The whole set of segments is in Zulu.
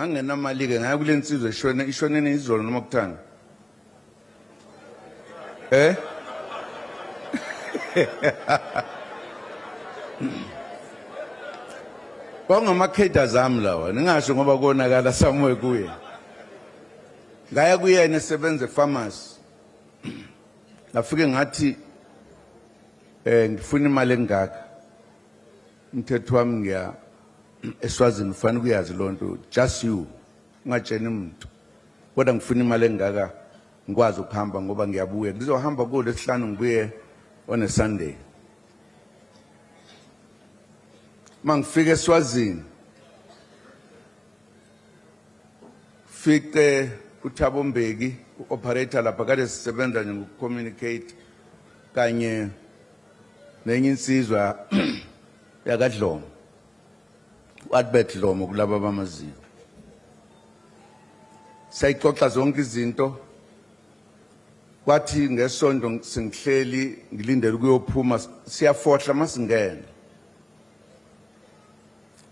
angenamali ke ngaya kule nsizwe ishonene izolo noma kuthani Bangamakhetha zami lawa ningasho ngoba konakala somewhere kuye ngaya kuyena esebenza epharmacy ngafike ngathi ngifuna imali engaka umthetho wami ngiya eSwazini ufana kuyazi lonto just you ungatsheni umuntu kodwa ngifuna imali engaka ngikwazi ukuhamba ngoba ngiyabuya ngizohamba kulesihlanu ngibuye on a Sunday mangifike eSwazini fike uThabo Mbeki operator lapha kade sisebenza nje ngokucommunicate kanye nenye insizwa yakadlomo uAlbert Dlomo kulaba bamaziyo sayixoxa zonke izinto kwathi ngesonto singihleli ngilindele ukuyophuma siyafohla masingena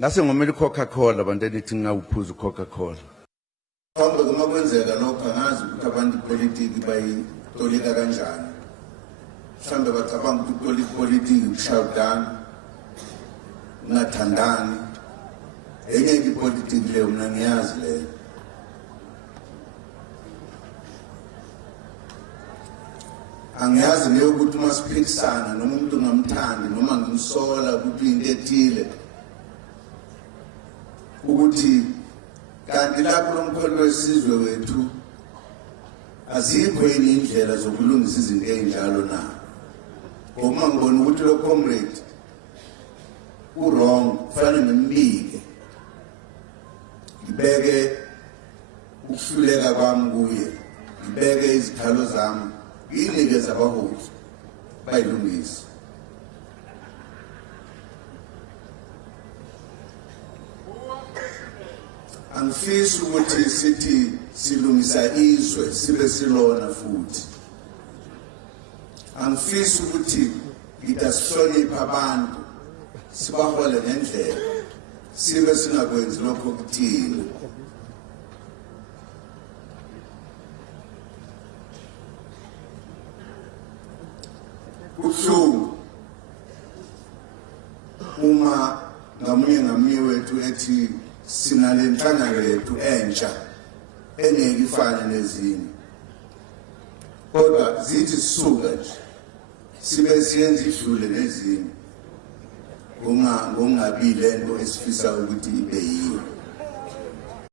ngase ngomela iCoca-Cola abantu elithi ngawuphuza iCoca-Cola Hamba kuma kwenzeka lokho angazi ukuthi abantu politiki bayitolika kanjani mhlambe bacabanga ukuthi politiki ushawudana ungathandani enye ipolitiki leyo mina ngiyazi leyo angiyazi leyo ukuthi masiphikisana noma umuntu ngamthandi noma ngimsola ukuthi into ethile ukuthi kanti lapho lomkholo wesizwe wethu azikho yini indlela zokulungisa izinto ezinjalo na uma ngibona ukuthi lo comrade wrong kufanele nimbike ngibeke ukuhluleka kwami kuye ngibeke izikhalo zami nginikeze abaholi bayilungisa angifisi ukuthi sithi silungisa izwe sibe silona futhi angifisi ukuthi ngidasihlonipha abantu sibahole ngendlela sibe singakwenzi lokho kuthina ubuhlungu uma ngamunye wethu ethi sinalenhlangano yethu entsha engeke ifane nezinye kodwa zithi sisuka nje sibe siyenza idlule nezinye kungabi lento esifisa ukuthi ibe yiyo